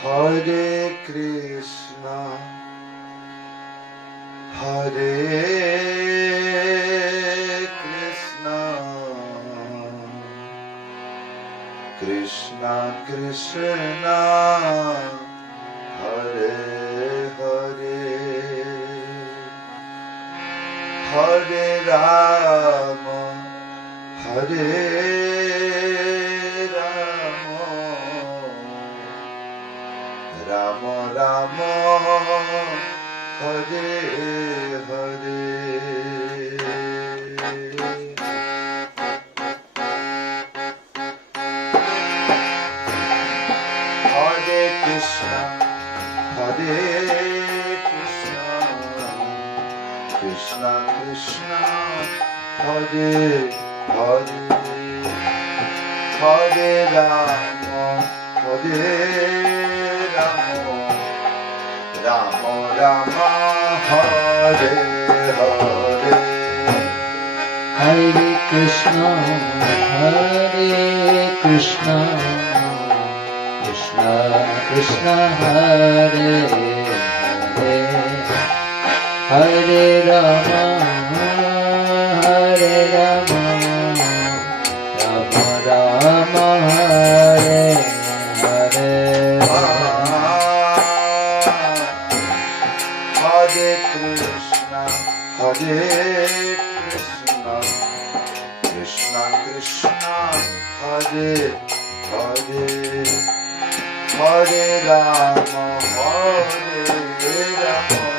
Hare Krishna, Hare Krishna, Krishna Krishna, Hare Hare, Hare Rama, Hare Rama Rama, Hare Hare. Hare Krishna, Hare Krishna, Krishna Krishna, Hare Hare, Hare Rama, Hare Rama Rama, Hare Hare. Hare Krishna, Hare Krishna, Krishna Krishna, Hare Hare, Hare Rama, Hare Rama, Rama Rama, Hare Hare. Hare Krishna, Hare Krishna, Krishna Krishna, Hare Hare, Hare Rama, Hare Rama,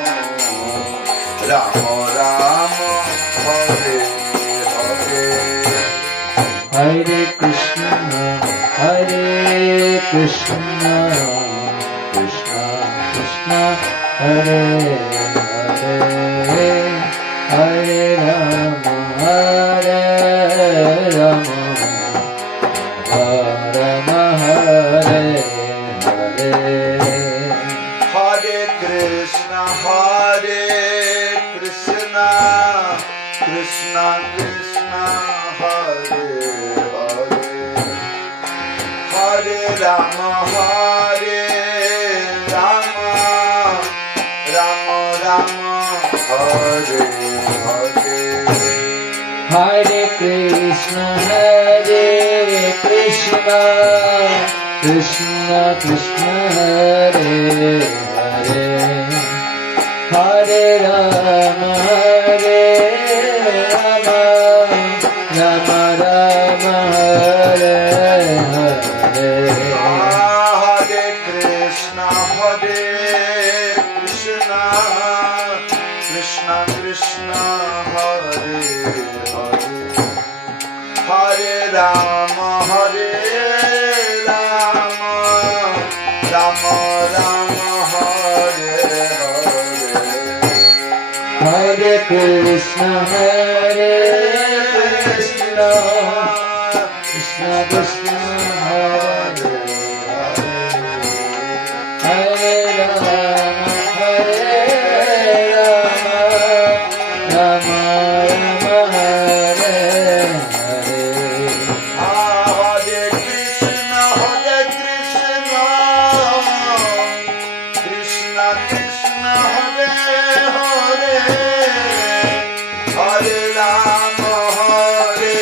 Rama Rama, Hare Hare. Hare Krishna, Hare Krishna, Krishna Krishna, Hare Hare, Hare Rama, Hare Rama, Rama Hare Hare. Hare Krishna, Hare Krishna, Krishna Krishna, Hare Hare, Hare Rama, Hare Rama, Rama Rama, Hare Hare. Hare Krishna, Hare Krishna, Krishna Krishna, Hare Hare, Hare Rama, Hare Rama, Rama Rama, Hare Hare. Hare Krishna, Hare Krishna, Krishna Krishna, Hare Hare, Hare Rama, Hare Rama, Rama Rama, Hare Hare. Hare Krishna, Hare Krishna, Krishna Krishna, Hare Hare, Hare Rama, Hare Rama, Rama Rama, Hare Hare. Hare Krishna, Hare Krishna, Krishna Krishna, Hare Hare, Hare Rama, Hare Rama, Rama Rama, Hare Hare. Hare Krishna, Hare Krishna, Krishna Krishna, Hare Hare, Hare Rama, Hare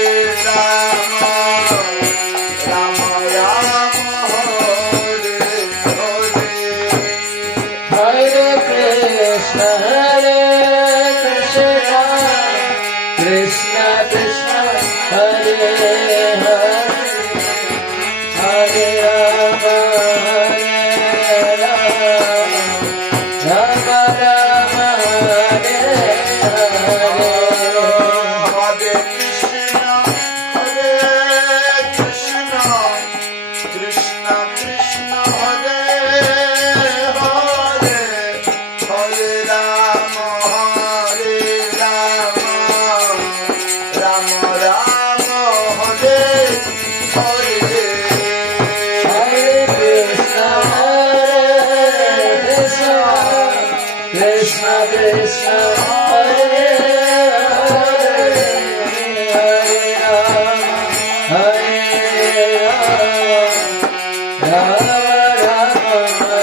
Rama, Rama Rama, Hare Hare. Hare Krishna, Hare Krishna, Krishna Krishna, Hare Hare, Hare Rama, Hare Rama, Rama Rama, Hare Hare. Hare Krishna, Hare Krishna, Krishna Krishna, Hare Hare, Hare Rama, Hare Rama, Rama Rama,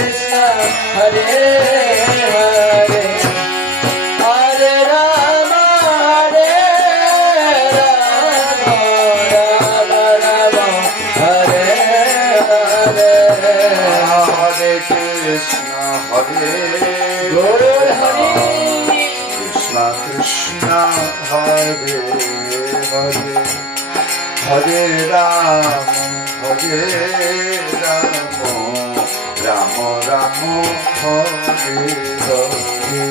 Krishna, Hare Hare, Hare Rama, Hare Rama, Rama Rama, Hare Hare. Hare Krishna, Hare Guru Hare, Krishna Krishna, Hare Hare, Hare Rama, Hare Rama, Rama Rama, Hare Hare.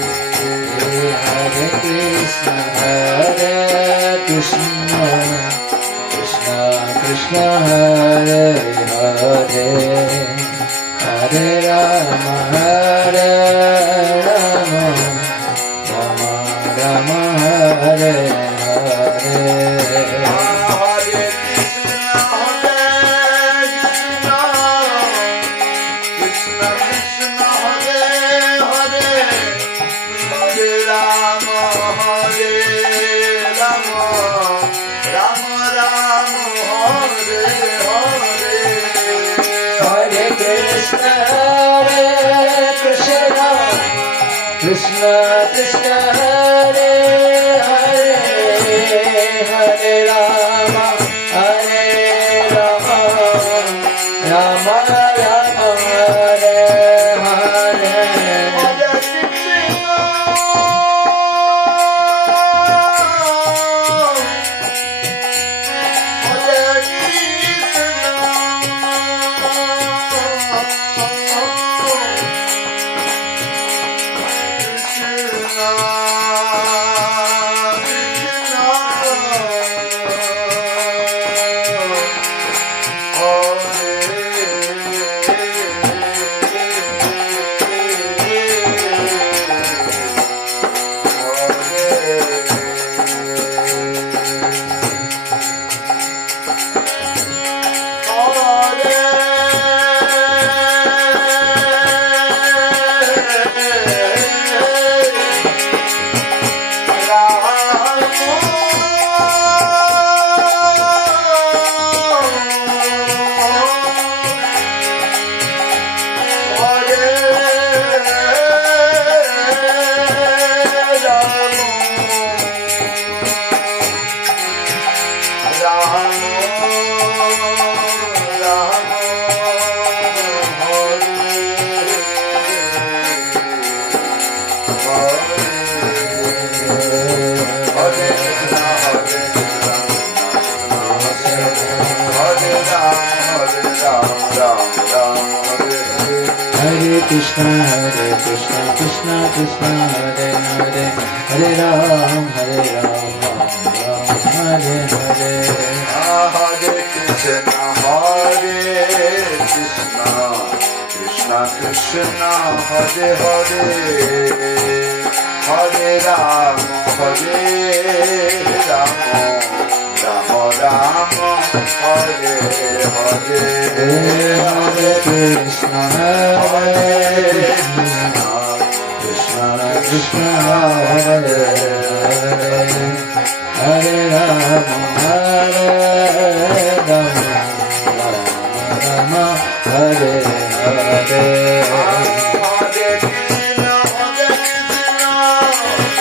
Hare Krishna, Hare Krishna, Krishna Krishna, Hare Hare, Hare Rama, Hare Rama, Rama Rama, Hare Hare. Hare Krishna, Krishna Krishna, Hare Hare, Hare Rama, Hare Rama, Rama Rama, Hare Hare. Hare Krishna, Hare Krishna, Krishna Krishna, Hare Hare, Hare Rama, Hare Rama, Rama Rama, Hare Hare. Hare Krishna, Hare Hare Krishna, Hare Krishna, Krishna Krishna, Hare Hare, Hare Ram, Hare Ram, Ram Hare Hare. Hare Krishna, Hare Krishna, Krishna Krishna, Hare Hare, Hare Rama, Hare Rama, Rama Rama, Hare Hare. Hare Krishna, Hare Krishna, Krishna Hare Hare, Hare Rama, Hare Rama, Rama Hare Hare. Hare Krishna,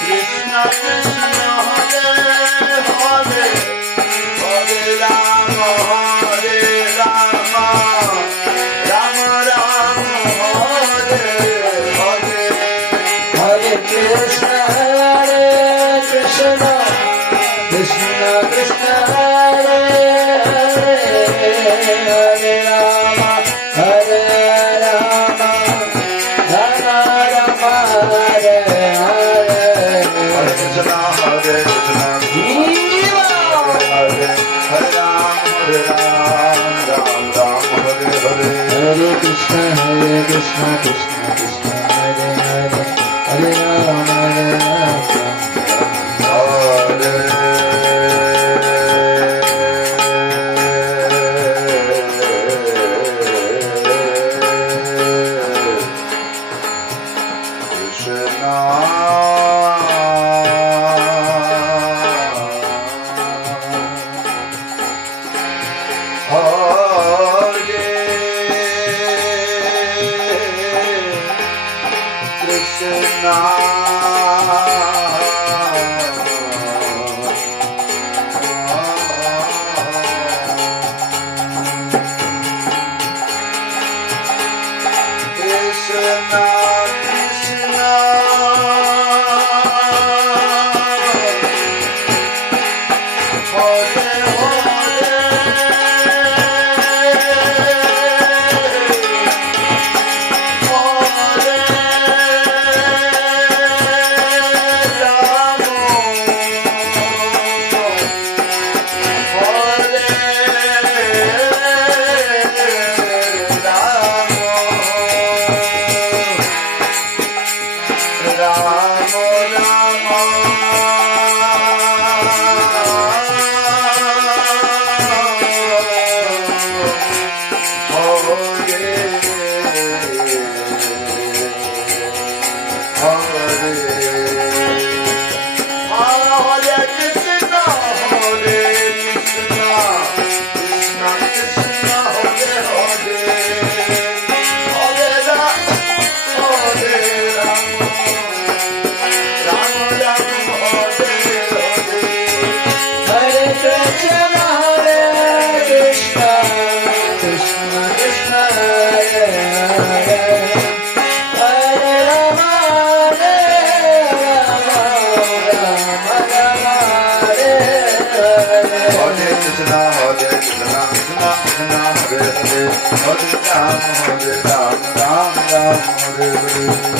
Krishna Krishna, Hare Hare, Hare Rama, Hare Rama, Rama Rama, Hare Hare. Hare Krishna, Hare Krishna, Krishna Krishna, Hare Hare, Hare Rama,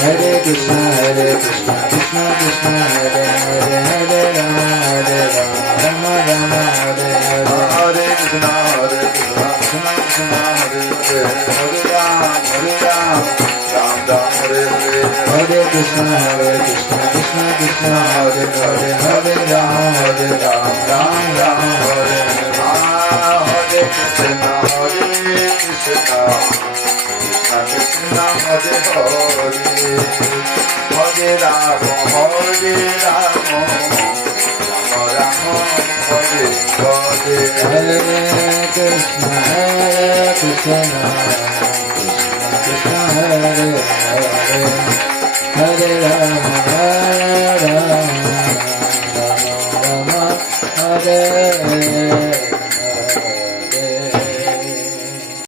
Hare Krishna, Krishna Krishna, Hare Hare, Hare Rama, Rama Rama, Hare Hare. Hare Krishna, Krishna Krishna, Hare Hare, Hare Ram, Ram Ram, Hare Hare. Hare Krishna, Krishna Krishna, Hare Hare, Hare Rama, Ram Ram, Hare Hare. Hare Krishna, Krishna Krishna, Hare Hare, Hare Rama, Rama Rama, Hare Hare. Hare Krishna, Krishna Krishna, Hare Hare, Hare Rama, Rama Rama, Hare Hare.